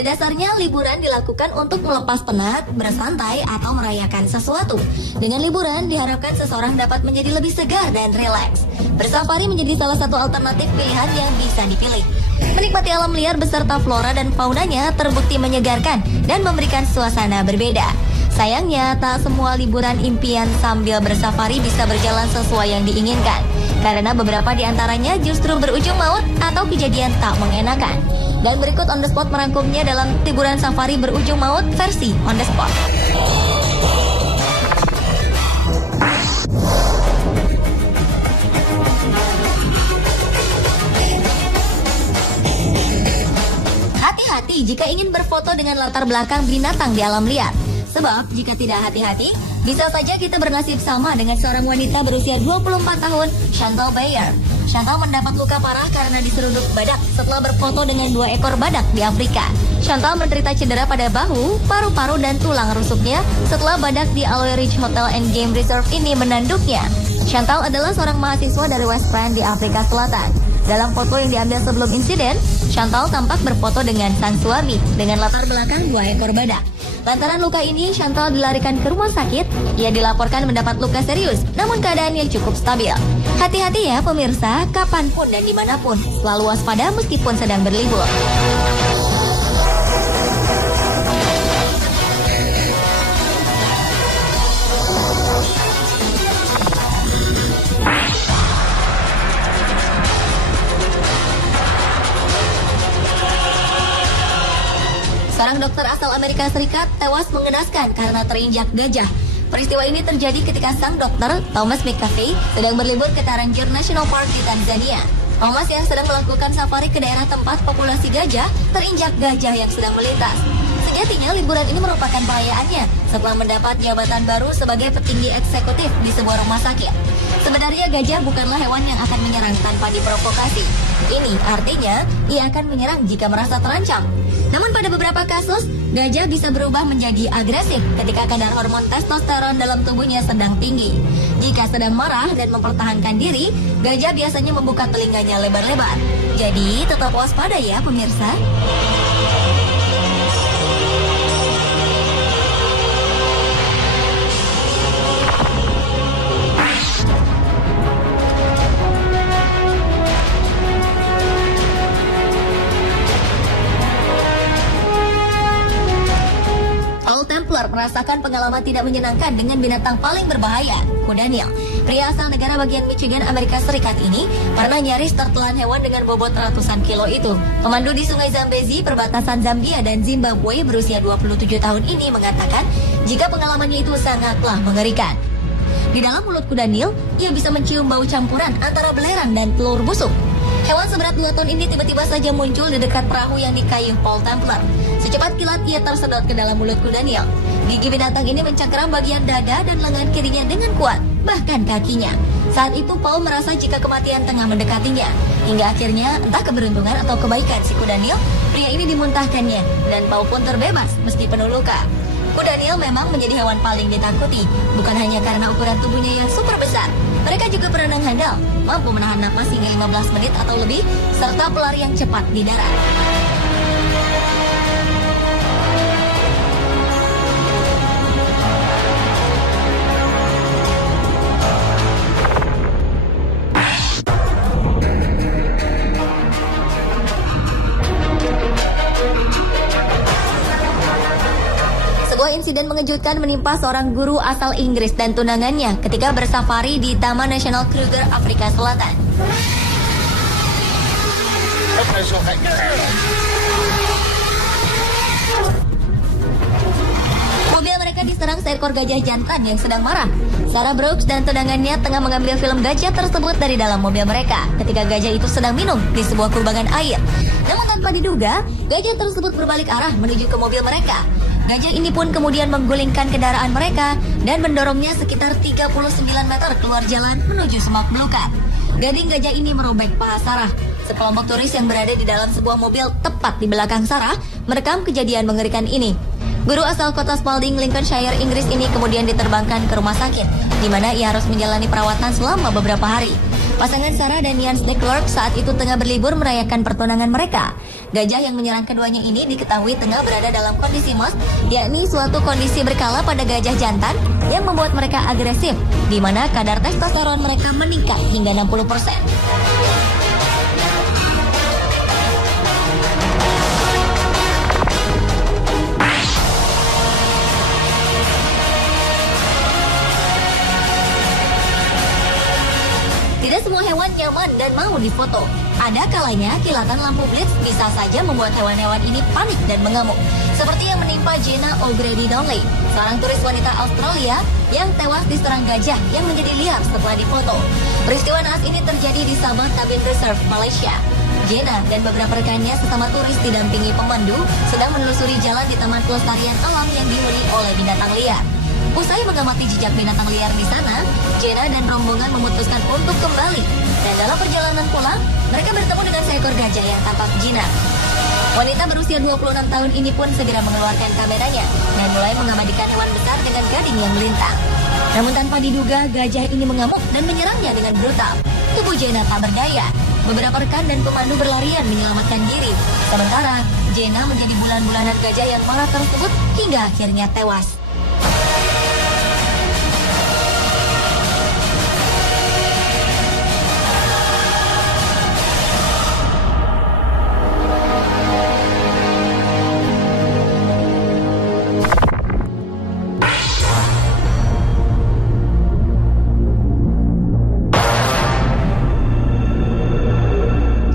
Pada dasarnya, liburan dilakukan untuk melepas penat, bersantai, atau merayakan sesuatu. Dengan liburan, diharapkan seseorang dapat menjadi lebih segar dan rileks. Bersafari menjadi salah satu alternatif pilihan yang bisa dipilih. Menikmati alam liar beserta flora dan faunanya terbukti menyegarkan dan memberikan suasana berbeda. Sayangnya, tak semua liburan impian sambil bersafari bisa berjalan sesuai yang diinginkan. Karena beberapa di antaranya justru berujung maut atau kejadian tak mengenakan. Dan berikut On The Spot merangkumnya dalam liburan safari berujung maut versi On The Spot. Hati-hati jika ingin berfoto dengan latar belakang binatang di alam liar. Sebab jika tidak hati-hati, bisa saja kita bernasib sama dengan seorang wanita berusia 24 tahun, Chantal Bayer. Chantal mendapat luka parah karena diseruduk badak setelah berfoto dengan 2 ekor badak di Afrika. Chantal menderita cedera pada bahu, paru-paru, dan tulang rusuknya setelah badak di Aloe Ridge Hotel and Game Reserve ini menanduknya. Chantal adalah seorang mahasiswa dari West Rand di Afrika Selatan. Dalam foto yang diambil sebelum insiden, Chantal tampak berfoto dengan sang suami dengan latar belakang 2 ekor badak. Lantaran luka ini, Chantal dilarikan ke rumah sakit. Ia dilaporkan mendapat luka serius, namun keadaannya cukup stabil. Hati-hati ya pemirsa, kapanpun dan dimanapun, selalu waspada meskipun sedang berlibur. Seorang dokter asal Amerika Serikat tewas mengenaskan karena terinjak gajah. Peristiwa ini terjadi ketika sang dokter, Thomas McAfee, sedang berlibur ke Tarangire National Park di Tanzania. Thomas yang sedang melakukan safari ke daerah tempat populasi gajah, terinjak gajah yang sedang melintas. Sejatinya liburan ini merupakan perayaannya setelah mendapat jabatan baru sebagai petinggi eksekutif di sebuah rumah sakit. Sebenarnya gajah bukanlah hewan yang akan menyerang tanpa diprovokasi. Ini artinya ia akan menyerang jika merasa terancam. Namun pada beberapa kasus, gajah bisa berubah menjadi agresif ketika kadar hormon testosteron dalam tubuhnya sedang tinggi. Jika sedang marah dan mempertahankan diri, gajah biasanya membuka telinganya lebar-lebar. Jadi tetap waspada ya pemirsa. Merasakan pengalaman tidak menyenangkan dengan binatang paling berbahaya, kuda Nil. Pria asal negara bagian Michigan, Amerika Serikat ini pernah nyaris tertelan hewan dengan bobot ratusan kilo itu. Pemandu di Sungai Zambezi, perbatasan Zambia dan Zimbabwe berusia 27 tahun ini mengatakan jika pengalamannya itu sangatlah mengerikan. Di dalam mulut kuda Nil, ia bisa mencium bau campuran antara belerang dan telur busuk. Hewan seberat 2 ton ini tiba-tiba saja muncul di dekat perahu yang dikayuh Paul Templar. Secepat kilat ia tersedot ke dalam mulut kuda Nil. Gigi binatang ini mencengkeram bagian dada dan lengan kirinya dengan kuat, bahkan kakinya. Saat itu Paul merasa jika kematian tengah mendekatinya. Hingga akhirnya, entah keberuntungan atau kebaikan si kuda Nil, pria ini dimuntahkannya dan Paul pun terbebas meski penuh luka. Kuda Nil memang menjadi hewan paling ditakuti, bukan hanya karena ukuran tubuhnya yang super besar. Mereka juga berenang handal, mampu menahan napas hingga 15 menit atau lebih, serta pelarian cepat di darat. Sebuah insiden mengejutkan menimpa seorang guru asal Inggris dan tunangannya ketika bersafari di Taman Nasional Kruger, Afrika Selatan. Mobil mereka diserang seekor gajah jantan yang sedang marah. Sarah Brooks dan tunangannya tengah mengambil film gajah tersebut dari dalam mobil mereka ketika gajah itu sedang minum di sebuah kubangan air. Namun tanpa diduga, gajah tersebut berbalik arah menuju ke mobil mereka. Gajah ini pun kemudian menggulingkan kendaraan mereka dan mendorongnya sekitar 39 meter keluar jalan menuju semak belukar. Gading gajah ini merobek paha Sarah. Sekelompok turis yang berada di dalam sebuah mobil tepat di belakang Sarah merekam kejadian mengerikan ini. Guru asal kota Spalding, Lincolnshire, Inggris ini kemudian diterbangkan ke rumah sakit, di mana ia harus menjalani perawatan selama beberapa hari. Pasangan Sarah dan Ian Klerk saat itu tengah berlibur merayakan pertunangan mereka. Gajah yang menyerang keduanya ini diketahui tengah berada dalam kondisi MOS, yakni suatu kondisi berkala pada gajah jantan yang membuat mereka agresif, di mana kadar testosteron mereka meningkat hingga 60%. Tidak semua hewan nyaman dan mau difoto. Ada kalanya kilatan lampu blitz bisa saja membuat hewan-hewan ini panik dan mengamuk. Seperti yang menimpa Jenna O'Grady Donnelly, seorang turis wanita Australia yang tewas diserang gajah yang menjadi liar setelah difoto. Peristiwa naas ini terjadi di Sabah Tabin Reserve, Malaysia. Jenna dan beberapa rekannya sesama turis didampingi pemandu sedang menelusuri jalan di Taman Pelestarian Alam yang dihuni oleh binatang liar. Usai mengamati jejak binatang liar di sana, Jenna dan rombongan memutuskan untuk kembali. Dan dalam perjalanan pulang, mereka bertemu dengan seekor gajah yang tampak jinak. Wanita berusia 26 tahun ini pun segera mengeluarkan kameranya dan mulai mengabadikan hewan besar dengan gading yang melintang. Namun tanpa diduga, gajah ini mengamuk dan menyerangnya dengan brutal. Tubuh Jenna tak berdaya. Beberapa rekan dan pemandu berlarian menyelamatkan diri. Sementara, Jenna menjadi bulan-bulanan gajah yang marah tersebut hingga akhirnya tewas.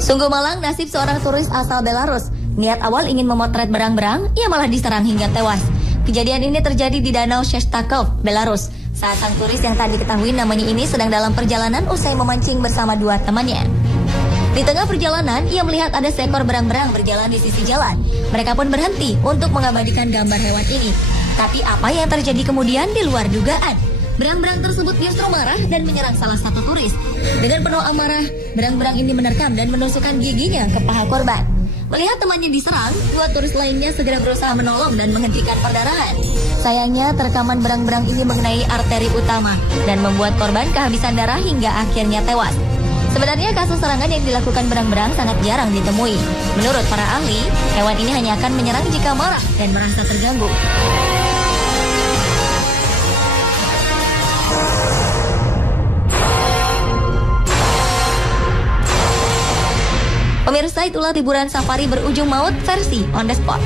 Sungguh malang nasib seorang turis asal Belarus. Niat awal ingin memotret berang-berang, ia malah diserang hingga tewas. Kejadian ini terjadi di Danau Shestakov, Belarus. Saat sang turis yang tak diketahui namanya ini sedang dalam perjalanan usai memancing bersama dua temannya. Di tengah perjalanan, ia melihat ada seekor berang-berang berjalan di sisi jalan. Mereka pun berhenti untuk mengabadikan gambar hewan ini. Tapi apa yang terjadi kemudian di luar dugaan. Berang-berang tersebut justru marah dan menyerang salah satu turis. Dengan penuh amarah, berang-berang ini menerkam dan menusukkan giginya ke paha korban. Melihat temannya diserang, dua turis lainnya segera berusaha menolong dan menghentikan perdarahan. Sayangnya, terkaman berang-berang ini mengenai arteri utama dan membuat korban kehabisan darah hingga akhirnya tewas. Sebenarnya kasus serangan yang dilakukan berang-berang sangat jarang ditemui. Menurut para ahli, hewan ini hanya akan menyerang jika marah dan merasa terganggu. Pemirsa, itulah liburan safari berujung maut versi on the spot.